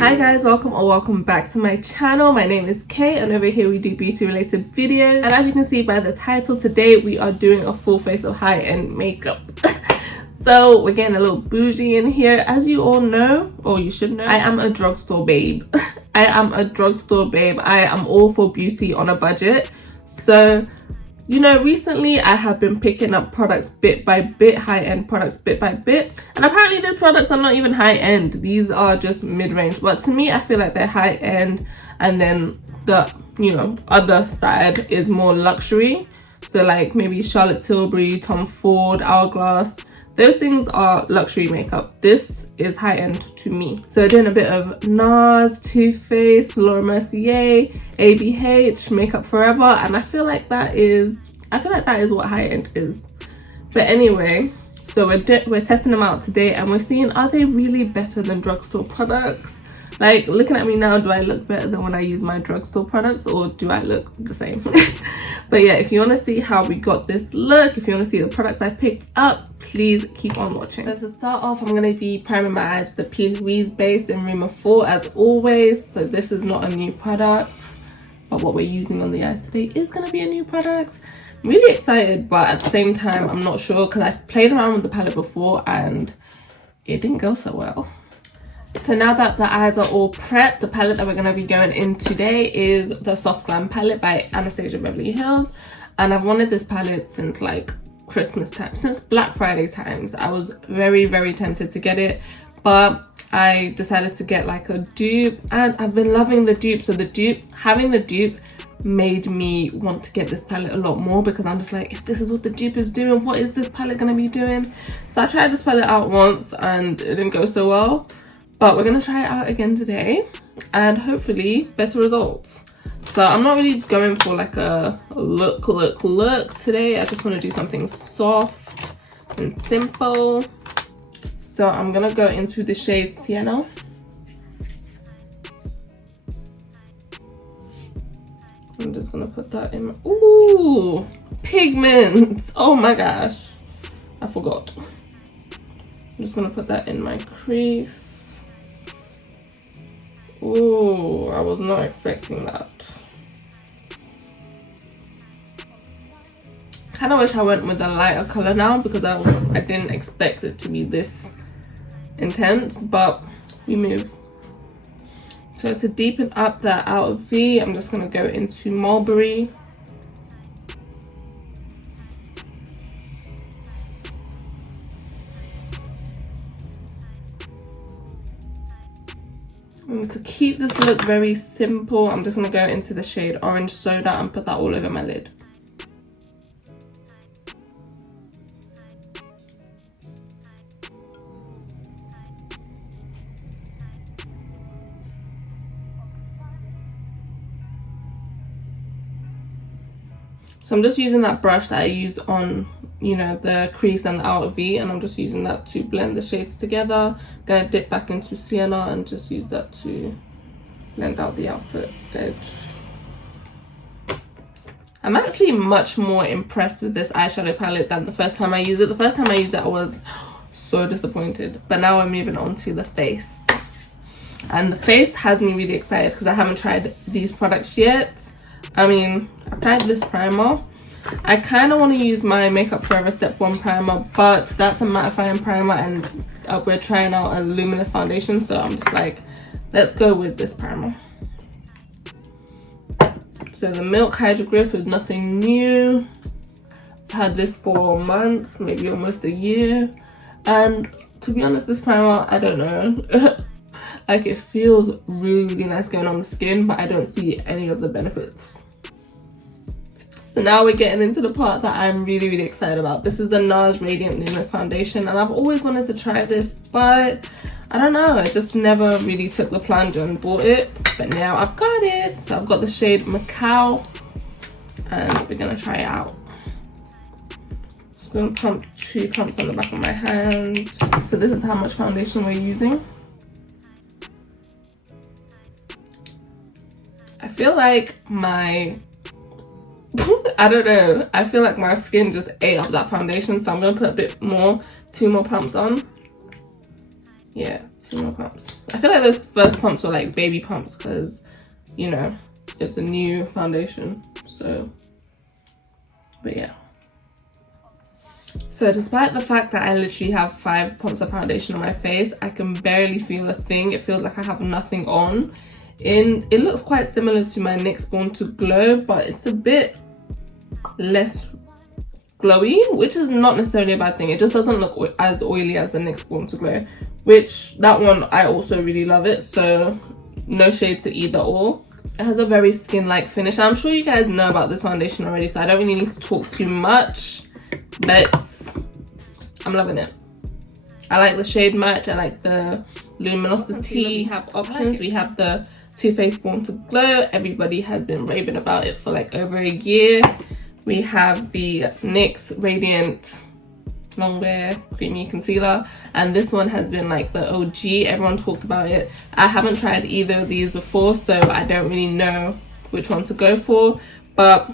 Hi guys, welcome or welcome back to my channel. My name is Kay and over here we do beauty related videos, and as you can see by the title, today we are doing a full face of high-end makeup. So we're getting a little bougie in here. As you all know, or you should know, I am a drugstore babe. I am a drugstore babe. I am all for beauty on a budget. So you know, recently I have been picking up products bit by bit, high-end products bit by bit, and apparently these products are not even high-end. These are just mid-range, but to me I feel like they're high-end, and then the, you know, other side is more luxury. So like maybe Charlotte Tilbury, Tom Ford, Hourglass, those things are luxury makeup. This is high-end to me. So doing a bit of Nars, Too Faced, Mercier, ABH, Makeup Forever, and I feel like that is what high-end is. But anyway, so we're testing them out today and we're seeing, are they really better than drugstore products? Like, looking at me now, do I look better than when I use my drugstore products, or do I look the same? But yeah, if you want to see how we got this look, if you want to see the products I picked up, please keep on watching. So to start off, I'm going to be priming my eyes with the Louise base in Rumour 4 as always. So this is not a new product, but what we're using on the eyes today is going to be a new product. I'm really excited, but at the same time I'm not sure, because I played around with the palette before and it didn't go so well. So now that the eyes are all prepped, the palette that we're going to be going in today is the Soft Glam palette by Anastasia Beverly Hills, and I've wanted this palette since like Christmas time, since Black Friday times. I was very tempted to get it, but I decided to get like a dupe, and I've been loving the dupe. So having the dupe made me want to get this palette a lot more, because I'm just like, if this is what the dupe is doing, what is this palette gonna be doing? So I tried this palette out once and it didn't go so well, but we're gonna try it out again today and hopefully better results. So I'm not really going for like a look today. I just want to do something soft and simple. So I'm gonna go into the shade Sienna. I'm just gonna put that in. Ooh, pigment! Oh my gosh, I forgot. I'm just gonna put that in my crease. Ooh, I was not expecting that. Kind of wish I went with a lighter color now, because I didn't expect it to be this intense, but we move. So to deepen up that outer V, I'm just going to go into Mulberry. And to keep this look very simple, I'm just going to go into the shade Orange Soda and put that all over my lid. So I'm just using that brush that I used on, you know, the crease and the outer V, and I'm just using that to blend the shades together. I'm gonna dip back into Sienna and just use that to blend out the outer edge. I'm actually much more impressed with this eyeshadow palette than the first time I used it. The first time I used it I was so disappointed, but now we're moving on to the face. And the face has me really excited because I haven't tried these products yet. I mean, I've tried this primer. I kind of want to use my Makeup Forever Step 1 primer, but that's a mattifying primer, and we're trying out a luminous foundation, so I'm just like, let's go with this primer. So the Milk Hydro Grip is nothing new. I've had this for months, maybe almost a year, and to be honest, this primer, I don't know. Like, it feels really nice going on the skin, but I don't see any of the benefits. So now we're getting into the part that I'm really excited about. This is the Nars Radiant Luminous Foundation, and I've always wanted to try this, but I don't know, I just never really took the plunge and bought it, but now I've got it. So I've got the shade Macao, and we're gonna try it out. Just gonna pump 2 pumps on the back of my hand. So this is how much foundation we're using. I feel like my I don't know, I feel like my skin just ate up that foundation, so I'm gonna put a bit more, 2 more pumps on. Yeah, 2 more pumps. I feel like those first pumps were like baby pumps because, you know, it's a new foundation. So, but yeah. So despite the fact that I literally have 5 pumps of foundation on my face, I can barely feel a thing. It feels like I have nothing on. It looks quite similar to my NYX Born to Glow, but it's a bit less glowy, which is not necessarily a bad thing. It just doesn't look as oily as the NYX Born to Glow, which that one I also really love it, so no shade to either or. It has a very skin-like finish. I'm sure you guys know about this foundation already, so I don't really need to talk too much, but I'm loving it. I like the shade match. I like the luminosity. We have options. We have the Too Faced Born to Glow. Everybody has been raving about it for like over a year. We have the NYX Radiant Longwear Creamy Concealer, and this one has been like the OG. Everyone talks about it. I haven't tried either of these before, so I don't really know which one to go for. But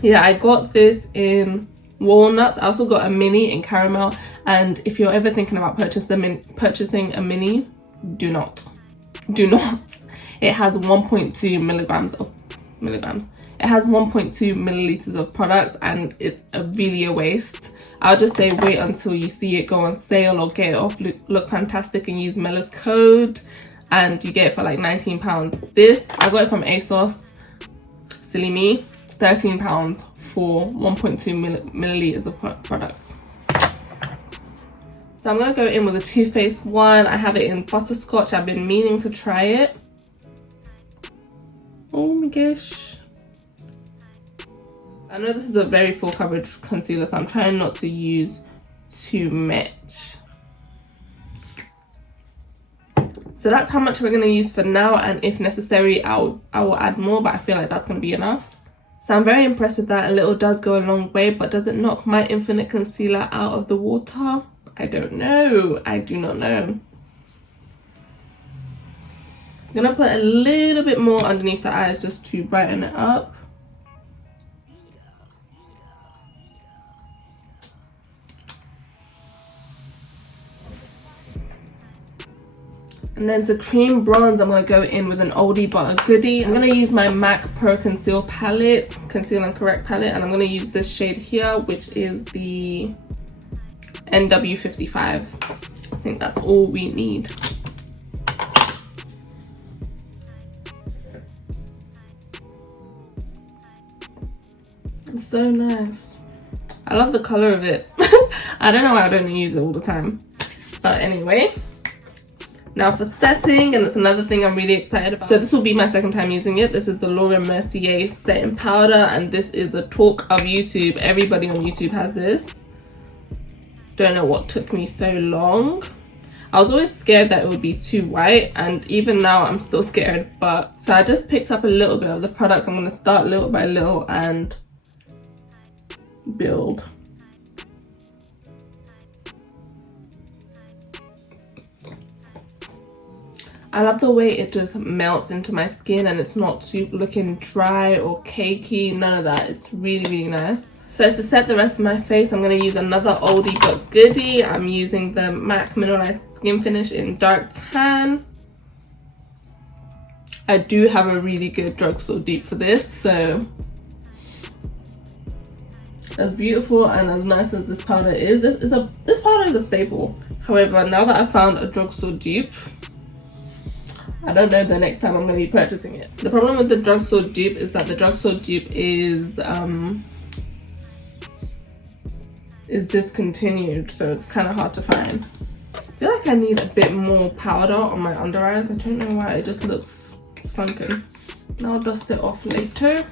yeah, I got this in walnuts. I also got a mini in caramel, and if you're ever thinking about purchasing a mini, do not. It has 1.2 milligrams. It has 1.2 milliliters of product, and it's really a waste. I'll just say wait until you see it go on sale or get it off Look Fantastic and use Mella's code, and you get it for like £19. This, I got it from ASOS, silly me, £13 for 1.2 milliliters of product. So I'm gonna go in with a Too Faced one. I have it in Butterscotch. I've been meaning to try it. Oh my gosh. I know this is a very full coverage concealer, so I'm trying not to use too much. So that's how much we're going to use for now, and if necessary I will add more, but I feel like that's going to be enough. So I'm very impressed with that. A little does go a long way, but does it knock my Infinite Concealer out of the water? I don't know. I do not know. I'm going to put a little bit more underneath the eyes just to brighten it up. And then to cream bronze, I'm going to go in with an oldie but a goodie. I'm going to use my MAC Pro Conceal palette, Conceal and Correct palette, and I'm going to use this shade here, which is the NW55. I think that's all we need. It's so nice. I love the color of it. I don't know why I don't use it all the time. But anyway. Now for setting, and it's another thing I'm really excited about. So this will be my second time using it. This is the Laura Mercier setting powder, and this is the talk of YouTube. Everybody on YouTube has this. Don't know what took me so long. I was always scared that it would be too white, and even now I'm still scared. But so I just picked up a little bit of the product. I'm going to start little by little and build. I love the way it just melts into my skin, and it's not too looking dry or cakey, none of that. It's really, really nice. So to set the rest of my face, I'm going to use another oldie but goodie. I'm using the MAC Mineralized Skin Finish in Dark Tan. I do have a really good drugstore dupe for this, so as beautiful and as nice as this powder is, this powder is a staple. However, now that I've found a drugstore dupe, I don't know the next time I'm going to be purchasing it. The problem with the drugstore dupe is that the drugstore dupe is discontinued, so it's kind of hard to find. I feel like I need a bit more powder on my under eyes. I don't know why, it just looks sunken. Now I'll dust it off later.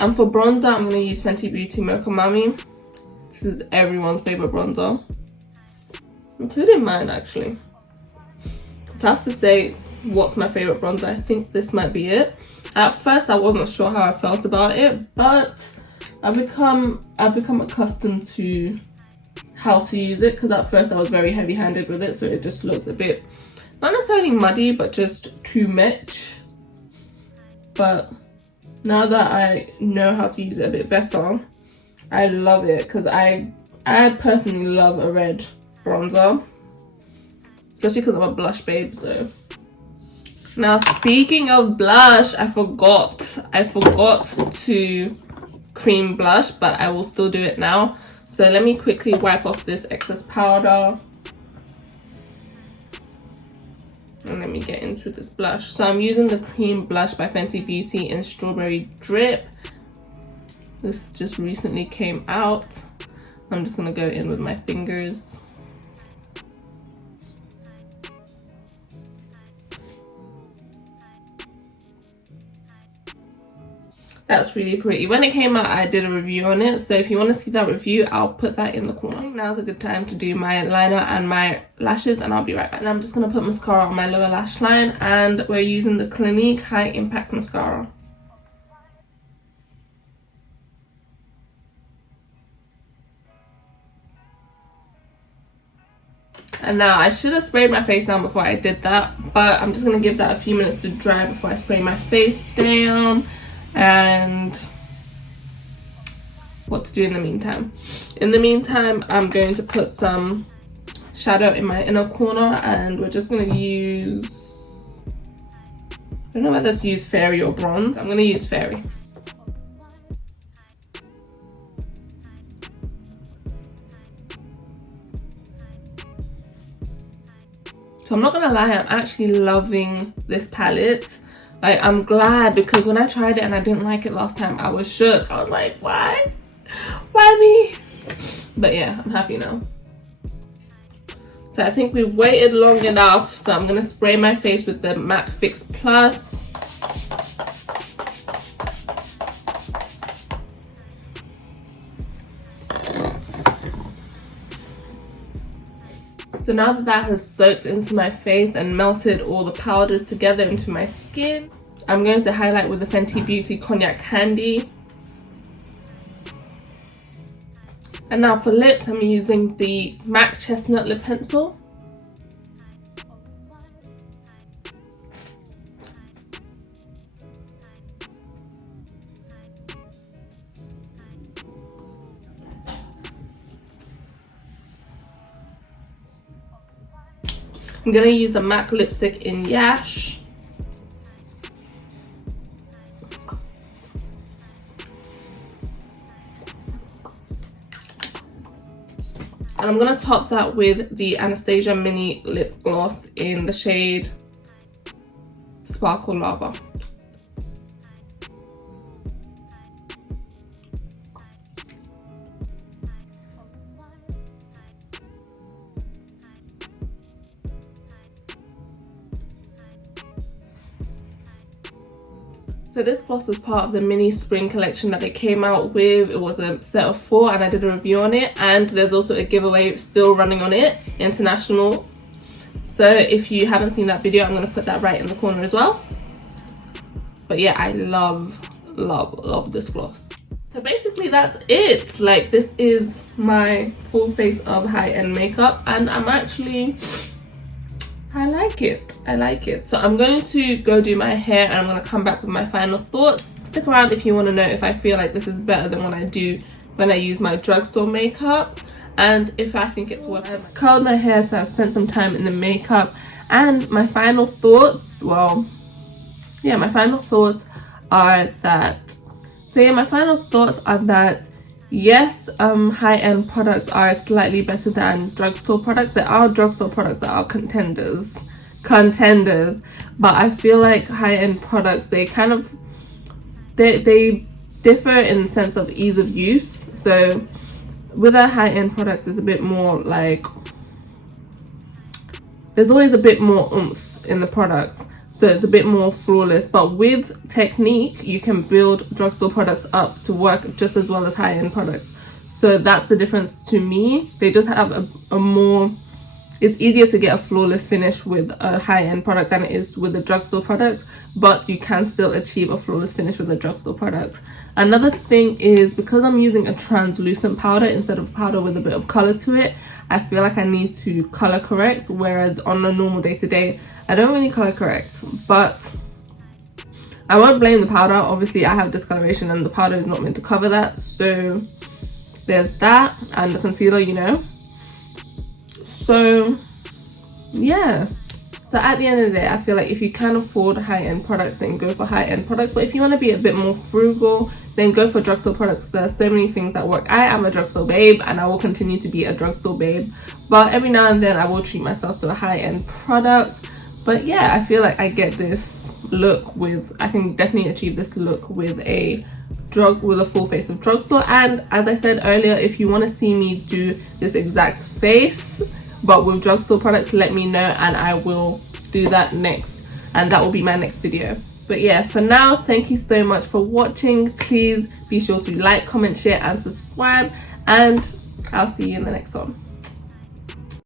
And for bronzer, I'm going to use Fenty Beauty Mocha Mami. This is everyone's favorite bronzer, including mine actually. If I have to say what's my favorite bronzer, I think this might be it. At first I wasn't sure how I felt about it, but I've become accustomed to how to use it, because at first I was very heavy-handed with it, so it just looked a bit, not necessarily muddy, but just too much. But now that I know how to use it a bit better, I love it, because I personally love a red bronzer. especially because I'm a blush babe. So now, speaking of blush, I forgot to cream blush, but I will still do it now. So let me quickly wipe off this excess powder. And let me get into this blush. So I'm using the cream blush by Fenty Beauty in Strawberry Drip. This just recently came out. I'm just gonna go in with my fingers. That's really pretty. When it came out, I did a review on it, so if you want to see that review, I'll put that in the corner. I think now's a good time to do my liner and my lashes, and I'll be right back. And I'm just going to put mascara on my lower lash line, and we're using the Clinique High Impact Mascara. And now, I should have sprayed my face down before I did that, but I'm just going to give that a few minutes to dry before I spray my face down. And what to do in the meantime. In the meantime, I'm going to put some shadow in my inner corner, and we're just going to use, I don't know whether to use Fairy or Bronze. I'm going to use Fairy. So I'm not going to lie, I'm actually loving this palette. Like, I'm glad, because when I tried it and I didn't like it last time, I was shook. I was like, why? Why me? But yeah, I'm happy now. So I think we've waited long enough. So I'm going to spray my face with the MAC Fix Plus. So now that that has soaked into my face and melted all the powders together into my skin, I'm going to highlight with the Fenty Beauty Cognac Candy. And now for lips, I'm using the MAC Chestnut Lip Pencil. I'm going to use the MAC lipstick in Yash. And I'm going to top that with the Anastasia Mini Lip Gloss in the shade Sparklelava. So this gloss was part of the mini spring collection that they came out with. It was a set of 4 and I did a review on it, and there's also a giveaway still running on it, international. So if you haven't seen that video, I'm going to put that right in the corner as well. But yeah, I love this gloss. So basically that's it. Like, this is my full face of high-end makeup, and I like it. So I'm going to go do my hair, and I'm going to come back with my final thoughts. Stick around if you want to know if I feel like this is better than what I do when I use my drugstore makeup, and if I think it's worth it. I've curled my hair, so I've spent some time in the makeup, and my final thoughts, well, yeah, my final thoughts are that, yes, high-end products are slightly better than drugstore products. There are drugstore products that are contenders, but I feel like high-end products, they kind of, they differ in the sense of ease of use. So with a high-end product, it's a bit more like, there's always a bit more oomph in the product, so it's a bit more flawless. But with technique, you can build drugstore products up to work just as well as high-end products. So that's the difference to me. They just have a more, it's easier to get a flawless finish with a high-end product than it is with a drugstore product, but you can still achieve a flawless finish with a drugstore product. Another thing is, because I'm using a translucent powder instead of powder with a bit of color to it, I feel like I need to color correct, whereas on a normal day-to-day, I don't really color correct. But I won't blame the powder. Obviously, I have discoloration and the powder is not meant to cover that, so there's that. And the concealer, you know. So yeah. So at the end of the day, I feel like if you can afford high-end products, then go for high-end products. But if you want to be a bit more frugal, then go for drugstore products, because there are so many things that work. I am a drugstore babe, and I will continue to be a drugstore babe. But every now and then, I will treat myself to a high-end product. But yeah, I feel like I get this look with, I can definitely achieve this look with a full face of drugstore. And as I said earlier, if you want to see me do this exact face but with drugstore products, let me know and I will do that next, and that will be my next video. But yeah, for now, thank you so much for watching. Please be sure to like, comment, share and subscribe, and I'll see you in the next one.